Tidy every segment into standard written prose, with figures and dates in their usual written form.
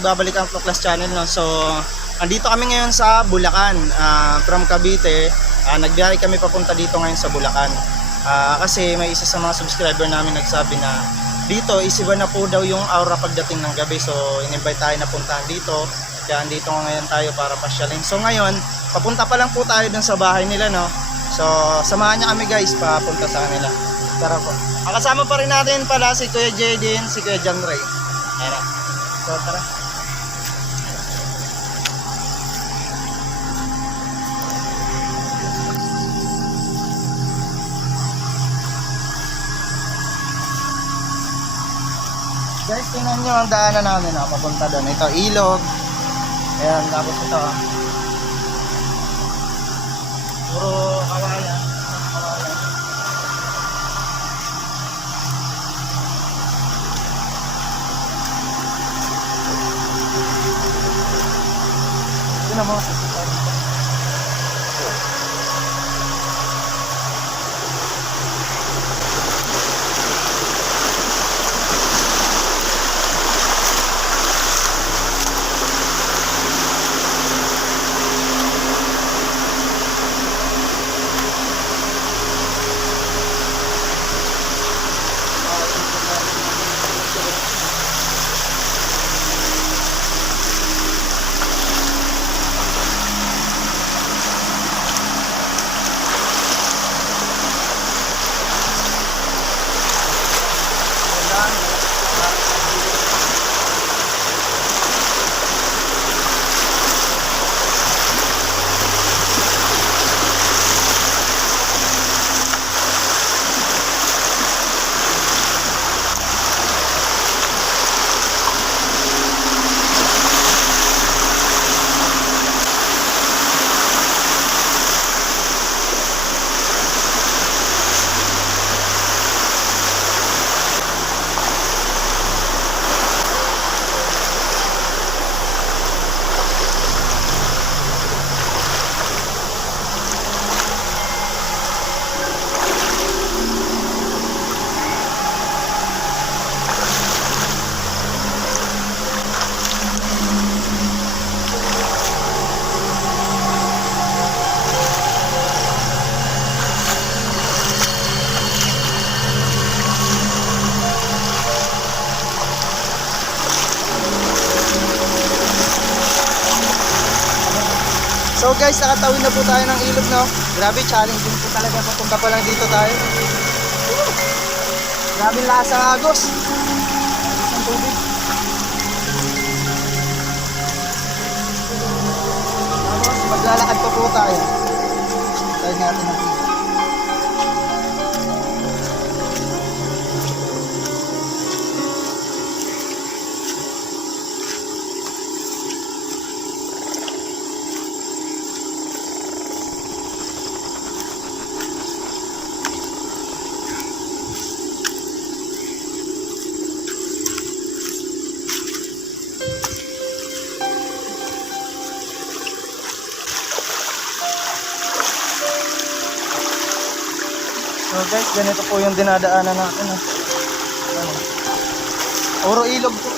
nagbabalik ang Proclass Channel, no? So andito kami ngayon sa Bulacan, from Cavite. Nagbiyahe kami papunta dito ngayon sa Bulacan. Kasi may isa sa mga subscriber namin nagsabi na dito isiba na po daw yung aura pagdating ng gabi. So in-invite tayo na puntahan dito. Kaya andito ngayon tayo para pasyalin. So ngayon, papunta pa lang po tayo dun sa bahay nila, no? So samahan niya kami guys papunta sa kanila. Tara po. Kasama pa rin natin pala si Kuya Jaden, si Kuya John Ray. Tara. So tara. Guys, tingnan nyo ang daanan namin, papunta doon. Ito, ilog. Ayan, tapos ito. Puro kawayan. Ito na mga So guys, nakatawid na po tayo ng ilog, no? Grabe, challenging po talaga. Papunta pa lang dito tayo. Grabe lasa ng agos. Agos ng tubig. Tapos, maglalakad pa po tayo. Tawid natin ang ilog. So guys, ganito po yung dinadaanan natin. Puro ilog po.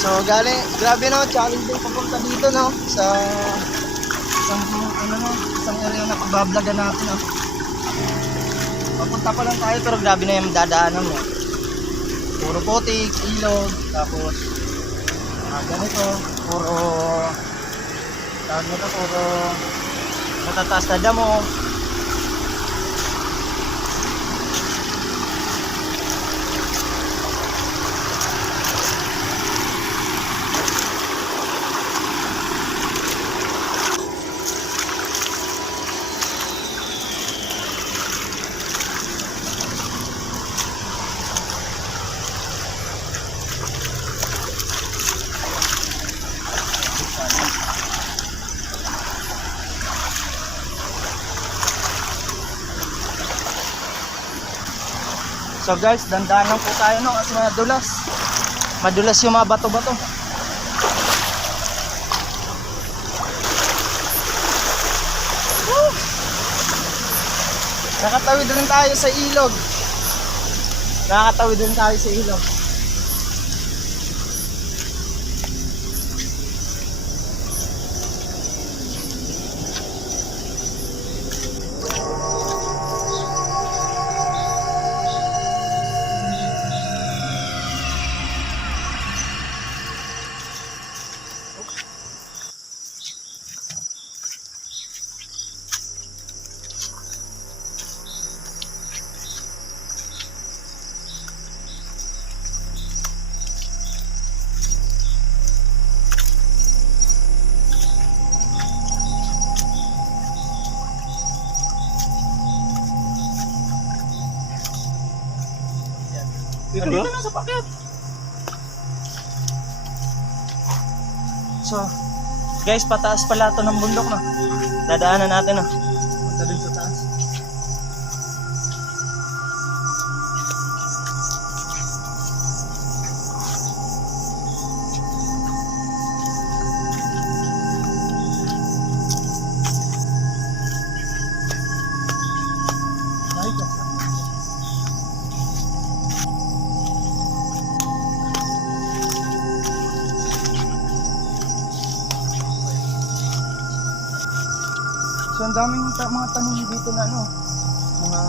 So grabe no, challenge din papunta dito, no, sa isang area na pagbablagan natin, no. Papunta pa lang tayo pero grabe na yung dadaanan mo. Puro putik, ilog, tapos ganito, puro matataas na damo. So guys, dandahan lang po tayo no kasi madulas. Madulas yung mga bato-bato. Woo! Nakatawid din tayo sa ilog. Nakakatawid din tayo sa ilog. Dito na sa pakyat. So, guys, pataas pala ito ng bundok na. Dadaanan natin na. Punta dun sa taas. So ang daming mga tanim dito na ano, mga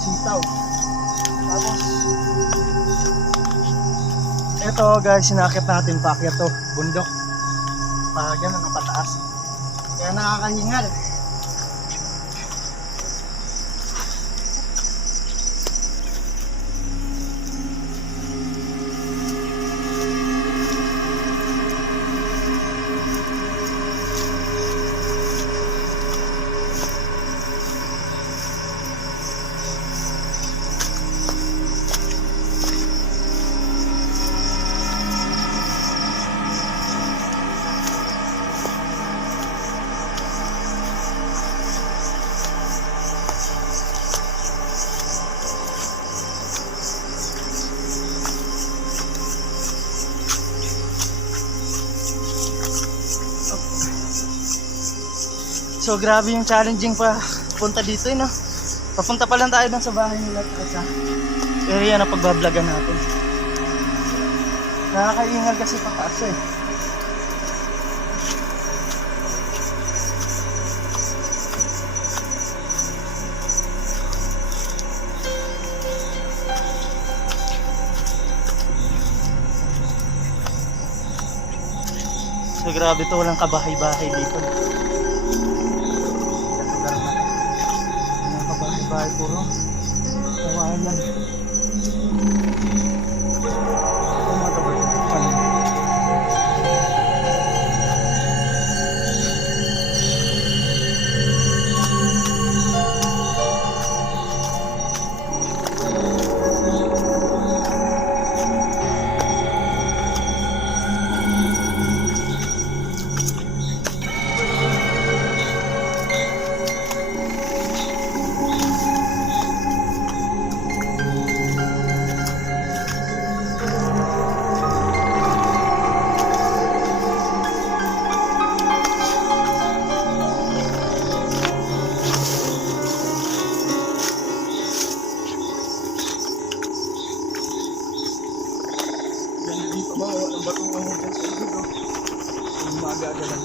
sitaw. Tapos eto guys, sinakit natin paakyat to, bundok. Pa ganun ang pataas. Kaya nakakahingal. So grabe yung challenging pa punta dito no. Papunta pa lang tayo dun sa bahay nila at sa area na pagbablagan natin. Nakakaingal kasi pataas eh. So grabe to, walang kabahay-bahay dito. Bahay puro kawayan lang. Dito ba, walang batong ano dyan sa ilog, oh. Yung maaga-aga lang.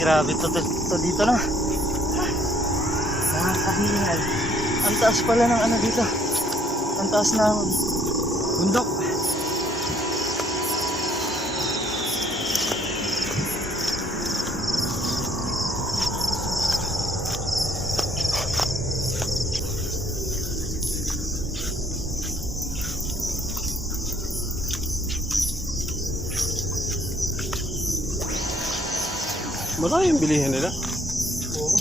Grabe to dito na. Nakakahingal. Ang taas pala ng ano dito. Ang taas ng bundok. Marami yung bilihan nila. Oo.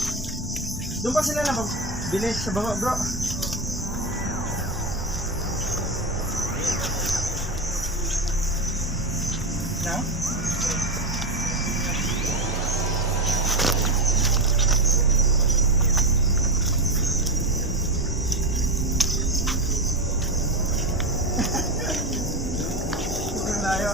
Doon pa sila bili sa baba, bro. Na? Sobrang layo.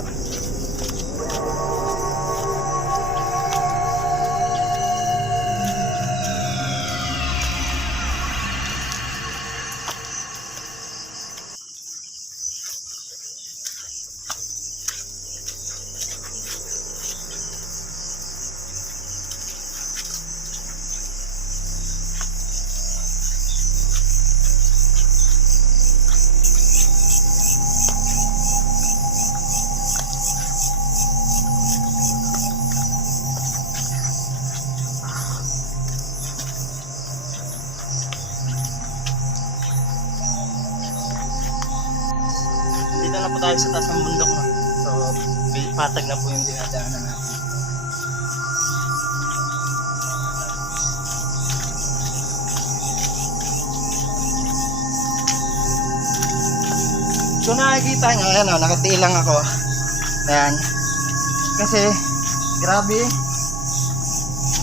Dito na po tayo sa taas ng bundok, no? So, patag na po yung dinadaanan natin. So nakikita nyo, ayan o, nakatilang ako. Ayan. Kasi, grabe.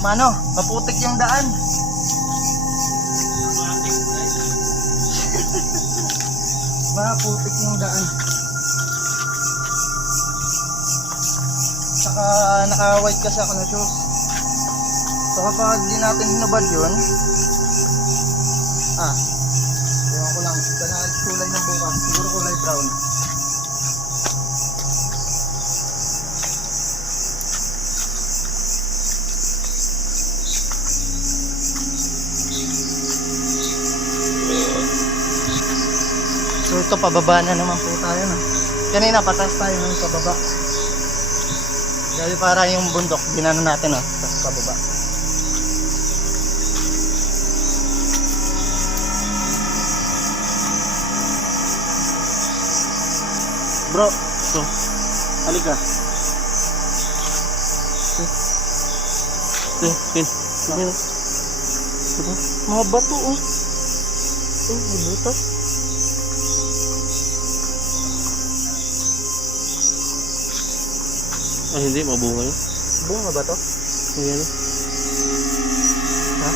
Maputik yung daan. Maputik yung daan. Saka naka-white kasi ako na shoes. So kapag di natin hinubad yun, ewan ko lang, ito na kulay ng bukas, siguro kulay brown. So ito, pababa na naman po tayo, no? Kanina pataas tayo ng pababa. Dahil para yung bundok, ginano natin, no? Tapos pababa. Bro, halika. Pin. Mga bato, oh. May butas. Hindi, mabunga yun. Bunga ba to? Ayan. Ha?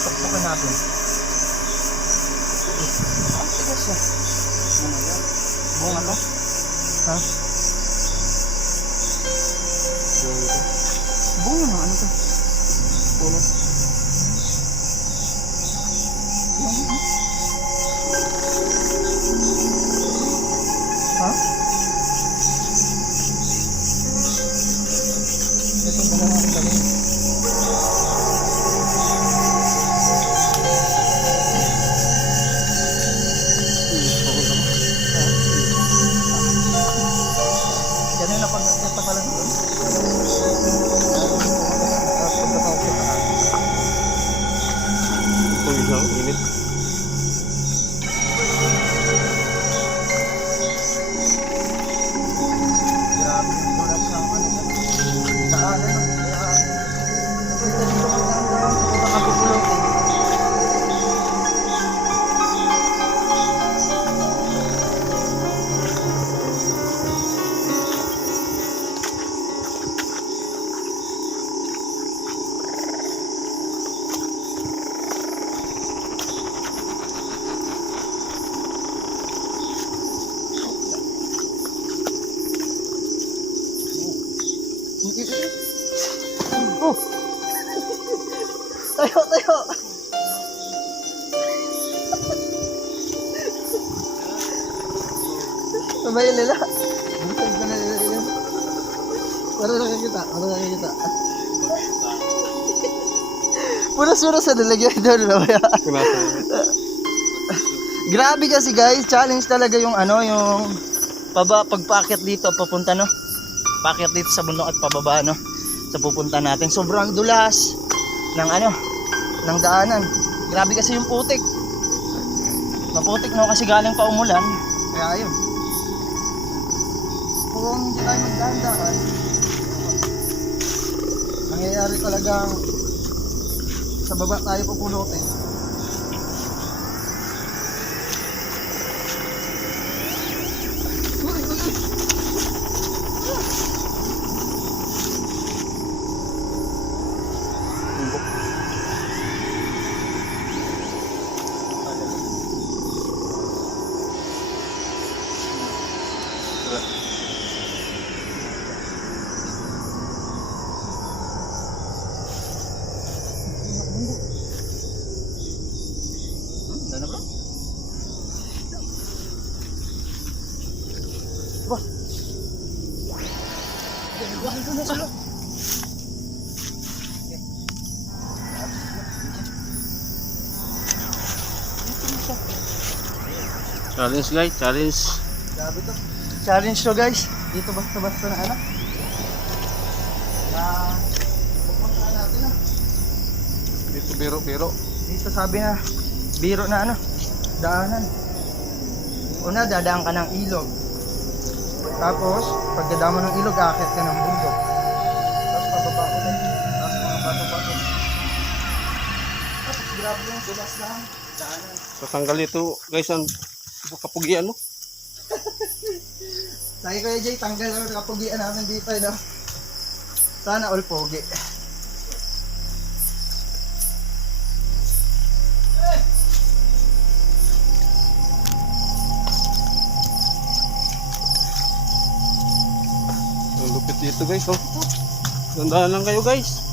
Takpakan natin. Ang tigas ah. Bunga to? Ha? Bunga na, ano to? Bunga. Ha? Ito ba naman ang galing? Ganun na pag-nagkita pala doon. Ito isang init. Grabe yung oras ng ano yan. Daan ano. Dito dito magandang nakapupulong. Oh! Tayo! Sabay nila. Butag na nila yun. Para nakikita. Punas-punas sa nalagyan doon. Kunasa. Grabe kasi guys, challenge talaga yung yung pagpaakyat dito papunta no. Paakyat dito sa bundok at pababa no. Sa pupunta natin. Sobrang dulas ng ng daanan. Grabe kasi yung putik. Maputik no kasi galing pa umulan. Kaya ayun. Kung hindi tayo magdahan-dahan, nangyayari talagang sa baba tayo pupunutin. Ano bro? Wah. Wah, ito na sila. Challenge guys, challenge. Grabe to. Challenge to guys. Dito basta-basta na pupunta natin Dito biro. Dito sabi na biro na daanan. Una, dadaan ka ng ilog. Tapos, pagdadaan ng ilog, aakyat ka ng bundok. Tapos, pababa ko din. Tapos, mga bato-bato. Tapos, grabe yung dulas lang. Daanan. Tatanggal ito guys ang kapugian mo. Sabi ko Jay, tanggal ang kapugian namin dito. No? Sana all pogi. Ang lupit dito guys, oh. Gandaan lang kayo guys.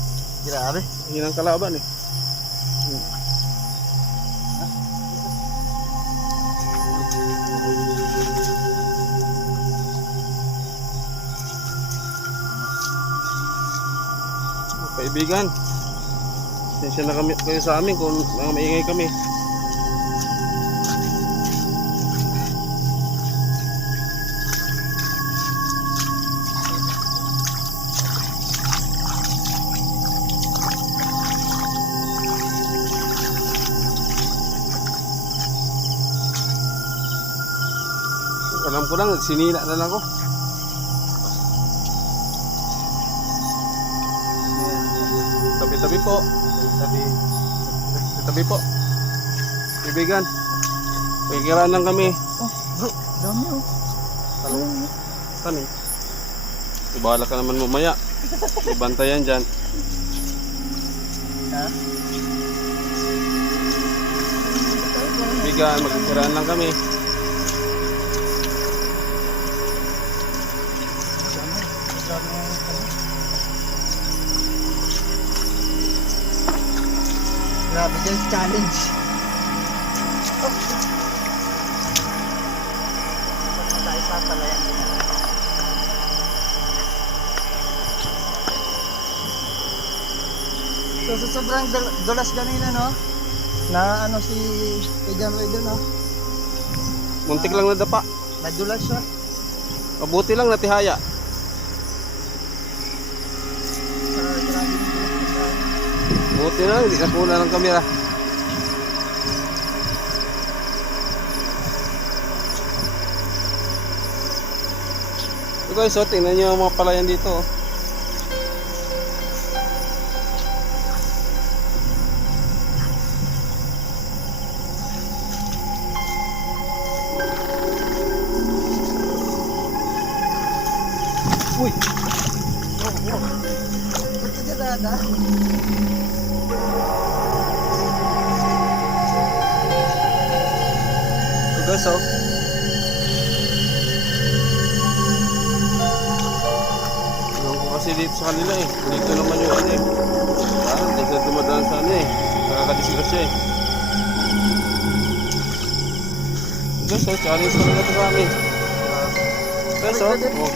Grabe. Yan ang kalaban eh. Kaibigan, pasensya na kayo sa amin kung maingay kami. Alam ko lang, sinila na lang ako. Tabi-tabi po. Tabi po. Kaibigan, pagkiraan lang kami. Oh, bro, dami oh. Tani. Ibala ka naman mamaya. Ibantayan dyan. Ha? Kaibigan, magkikiraan lang kami. Grabe guys, challenge. Oh. Punta tayo sa palayan din. So sa sobrang dulas kanina no, na si Pejan Roy doon no, Muntik lang nadapa. nadulas siya. Mabuti lang natihaya. Grabe yung dulas. Buti na, hindi nakuna ng kamera. So guys, so tingnan nyo ang mga palayan dito. Oh. Uy! Oh. Ba't ka dada? So guys, oh. Ewan ko kasi dito sa kanila eh. Dito naman yung ano eh. Parang dito dumadaan sa ano eh. Nakakadisgrasya eh. So guys, oh. Challenge talaga ito sa amin. Guys, oh. Oh.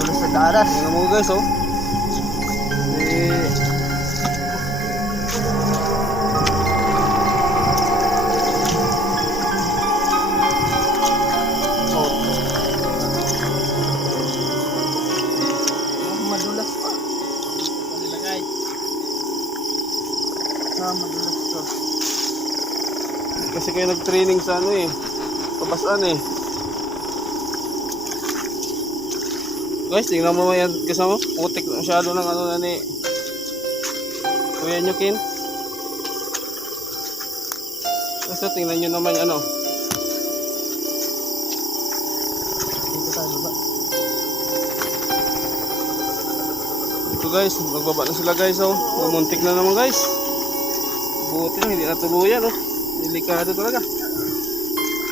Dulas sa daras. Tingnan mo guys, oh. Madulas pa. Nilagay. Madulas to. Kasi kayo nag-training sa ano eh. Pabasaan eh. Guys, tingnan mo yan kasama. Putik na masyado ng ano na ni Kuya nyo, Kin. Kasi tingnan nyo naman ano. Dito tayo ba? Ito guys, magbaba na sila guys, oh. Muntik na naman guys. Buti lang, hindi natuluyan, oh. Delikado talaga.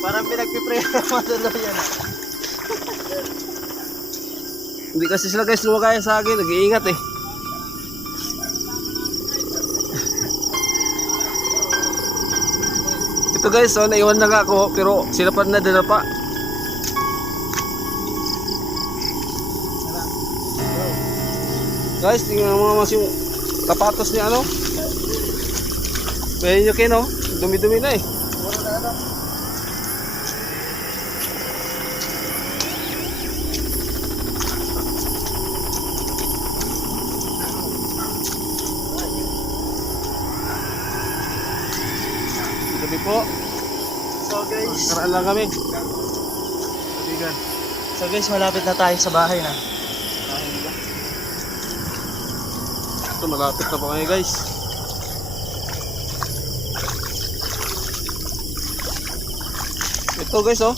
Parang pinagpipray na matuloy yan ah. Hindi kasi sila guys lumagaya sa akin, nag-iingat eh. Ito guys, so naiwan na nga ako, pero sila pa na pa. Guys, tingnan mo naman yung tapatos niya ano. Pwede nyo Ken, oh. Dumi-dumi na eh. Gabi po. So guys, Karaan lang kami. malapit na tayo sa bahay na. Ito, malapit na po kami guys. Ito guys, oh.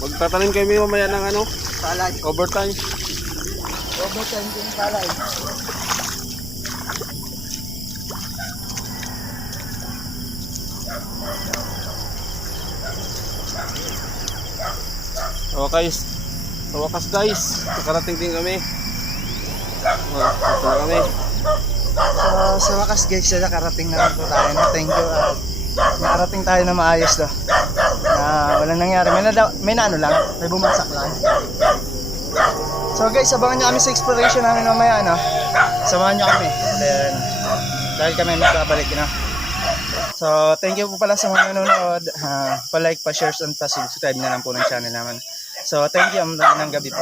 Magtatanim kami mamaya ng ano, Palay. overtime. Overtime din palay. O guys, sa wakas guys, nakarating din kami. Ito na kami. So sa wakas guys, nakarating na po tayo. Thank you. Nakarating tayo na maayos do. Na walang nangyari. May na ano lang, may bumagsak lang. So guys, abangan nyo kami sa exploration namin mamaya, no? Samahan nyo kami. Then, dahil kami magkabalik, no? So, thank you po pala sa mga nanonood. Pa-like, pa-share, and pa-subscribe na lang po ng channel namin. So, thank you. Ang ng gabi po.